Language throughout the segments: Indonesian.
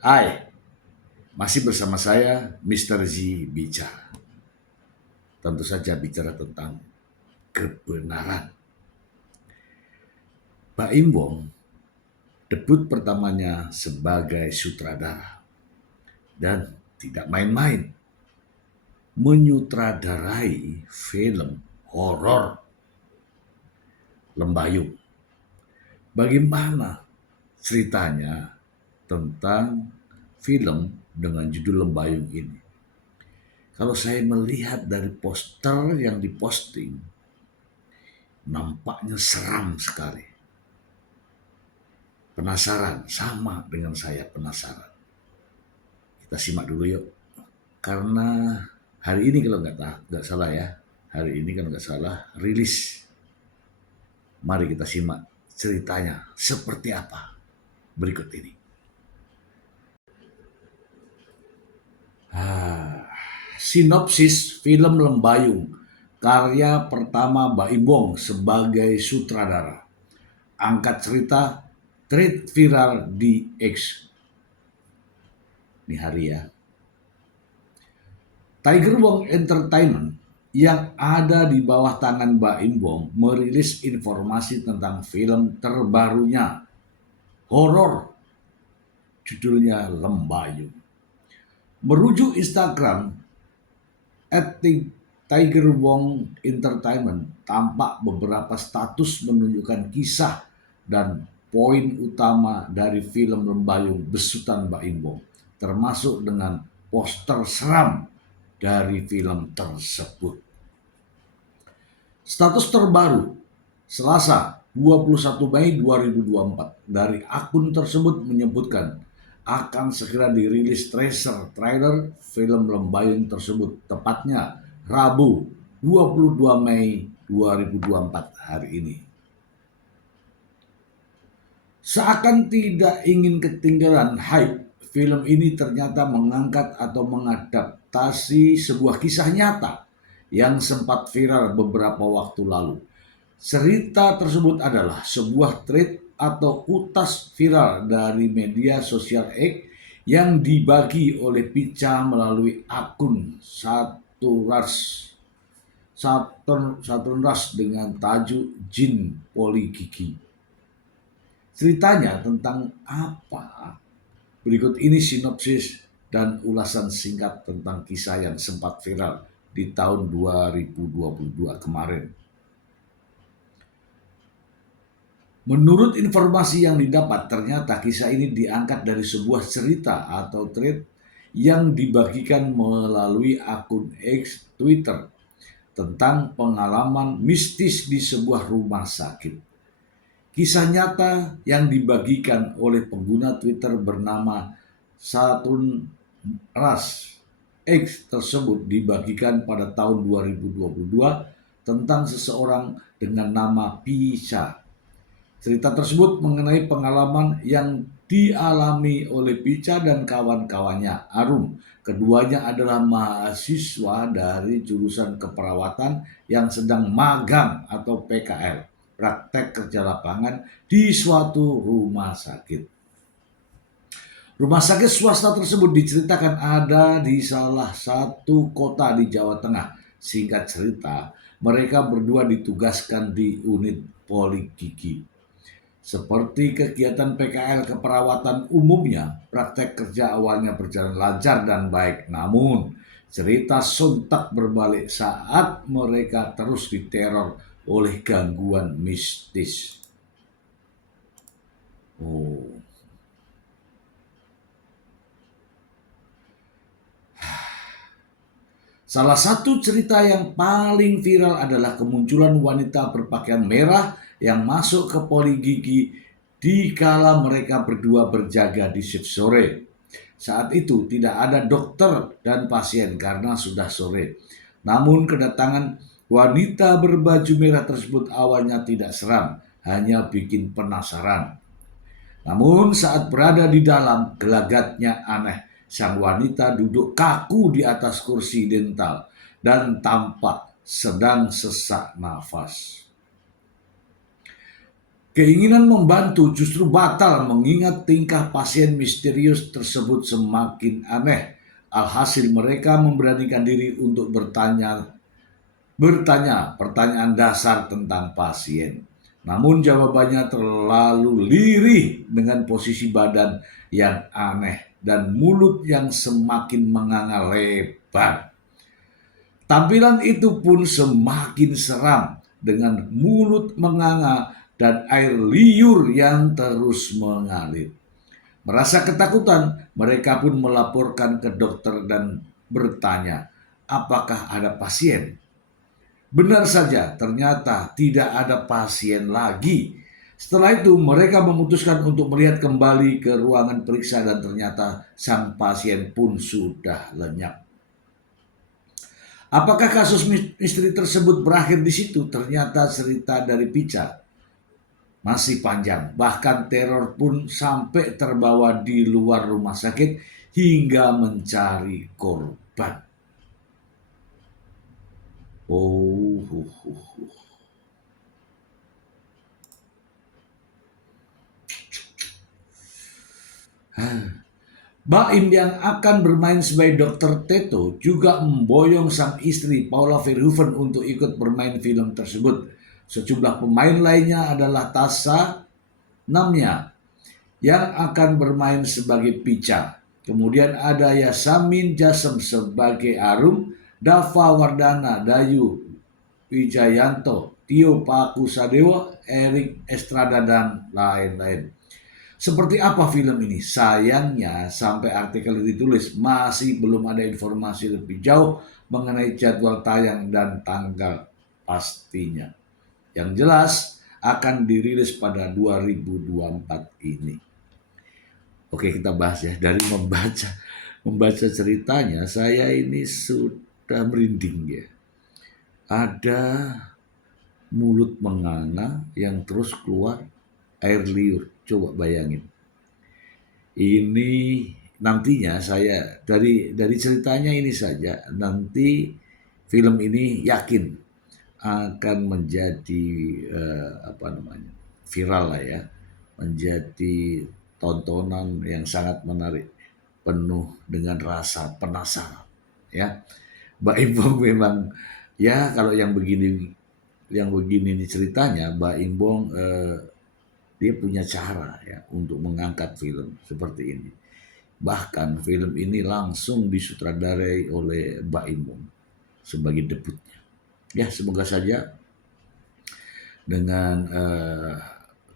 Hai, masih bersama saya Mr. Z bicara. Tentu saja bicara tentang kebenaran. Baim Wong debut pertamanya sebagai sutradara dan tidak main-main menyutradarai film horor Lembayung. Bagaimana ceritanya tentang film dengan judul Lembayung ini? Kalau saya melihat dari poster yang diposting, nampaknya seram sekali. Penasaran, sama dengan saya penasaran. Kita simak dulu yuk. Karena hari ini kalau nggak salah ya, hari ini kalau nggak salah rilis. Mari kita simak ceritanya seperti apa berikut ini. Sinopsis film Lembayung, karya pertama Baim Wong sebagai sutradara. Angkat cerita, thread viral di X. Ini hari ya. Tiger Wong Entertainment yang ada di bawah tangan Baim Wong merilis informasi tentang film terbarunya, horor, judulnya Lembayung. Merujuk Instagram @Tiger Wong Entertainment, tampak beberapa status menunjukkan kisah dan poin utama dari film Lembayung besutan Baim Wong, termasuk dengan poster seram dari film tersebut. Status terbaru Selasa 21 Mei 2024 dari akun tersebut menyebutkan akan segera dirilis trailer film Lembayung tersebut, tepatnya Rabu 22 Mei 2024 hari ini. Seakan tidak ingin ketinggalan hype, film ini ternyata mengangkat atau mengadaptasi sebuah kisah nyata yang sempat viral beberapa waktu lalu. Cerita tersebut adalah sebuah thread atau utas viral dari media sosial X yang dibagi oleh Pica melalui akun Saturn Rush dengan tajuk Jin Poligigi. Ceritanya tentang apa? Berikut ini sinopsis dan ulasan singkat tentang kisah yang sempat viral di tahun 2022 kemarin. Menurut informasi yang didapat, ternyata kisah ini diangkat dari sebuah cerita atau thread yang dibagikan melalui akun X Twitter tentang pengalaman mistis di sebuah rumah sakit. Kisah nyata yang dibagikan oleh pengguna Twitter bernama Saturn Rush X tersebut dibagikan pada tahun 2022 tentang seseorang dengan nama Pica. Cerita tersebut mengenai pengalaman yang dialami oleh Pica dan kawan-kawannya Arum. Keduanya adalah mahasiswa dari jurusan keperawatan yang sedang magang atau PKL, praktek kerja lapangan di suatu rumah sakit. Rumah sakit swasta tersebut diceritakan ada di salah satu kota di Jawa Tengah. Singkat cerita, mereka berdua ditugaskan di unit poligigi. Seperti kegiatan PKL keperawatan umumnya, praktek kerja awalnya berjalan lancar dan baik. Namun, cerita sontak berbalik saat mereka terus diteror oleh gangguan mistis. Oh, salah satu cerita yang paling viral adalah kemunculan wanita berpakaian merah yang masuk ke poligigi di kala mereka berdua berjaga di shift sore. Saat itu tidak ada dokter dan pasien karena sudah sore. Namun kedatangan wanita berbaju merah tersebut awalnya tidak seram, hanya bikin penasaran. Namun saat berada di dalam, gelagatnya aneh. Sang wanita duduk kaku di atas kursi dental dan tampak sedang sesak nafas. Keinginan membantu justru batal mengingat tingkah pasien misterius tersebut semakin aneh. Alhasil mereka memberanikan diri untuk bertanya pertanyaan dasar tentang pasien. Namun jawabannya terlalu lirih dengan posisi badan yang aneh dan mulut yang semakin menganga lebar. Tampilan itu pun semakin seram dengan mulut menganga dan air liur yang terus mengalir. Merasa ketakutan, mereka pun melaporkan ke dokter dan bertanya, apakah ada pasien? Benar saja, ternyata tidak ada pasien lagi. Setelah itu mereka memutuskan untuk melihat kembali ke ruangan periksa dan ternyata sang pasien pun sudah lenyap. Apakah kasus misteri tersebut berakhir di situ? Ternyata cerita dari Pica masih panjang. Bahkan teror pun sampai terbawa di luar rumah sakit hingga mencari korban. Oh, Baim yang akan bermain sebagai Dr. Teto juga memboyong sang istri Paula Verhoeven untuk ikut bermain film tersebut. Sejumlah pemain lainnya adalah Tasha Namnya yang akan bermain sebagai Pica. Kemudian ada Yasamin Jasem sebagai Arum, Dava Wardana, Dayu Wijayanto, Tio Pakusadewa, Erik Estrada, dan lain-lain. Seperti apa film ini? Sayangnya sampai artikel ditulis masih belum ada informasi lebih jauh mengenai jadwal tayang dan tanggal pastinya. Yang jelas akan dirilis pada 2024 ini. Oke, kita bahas ya. Dari membaca ceritanya, saya ini sudah merinding ya. Ada mulut menganga yang terus keluar air liur. Coba bayangin. Ini nantinya saya dari ceritanya ini saja nanti film ini yakin akan menjadi viral lah ya, menjadi tontonan yang sangat menarik, penuh dengan rasa penasaran ya. Mbak Imbong memang ya kalau yang begini nih ceritanya Mbak Imbong dia punya cara ya untuk mengangkat film seperti ini. Bahkan film ini langsung disutradarai oleh Mbak Imbong sebagai debutnya. Ya semoga saja dengan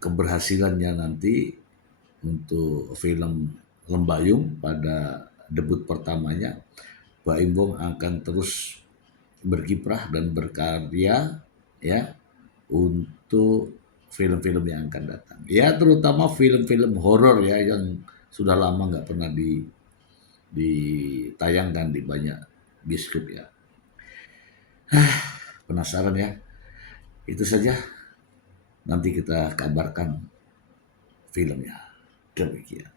keberhasilannya nanti untuk film Lembayung pada debut pertamanya, Mbak Imbong akan terus berkiprah dan berkarya ya untuk film-film yang akan datang. Ya terutama film-film horor ya yang sudah lama nggak pernah ditayangkan di banyak bioskop ya. Penasaran ya? Itu saja. Nanti kita kabarkan filmnya. Demikian.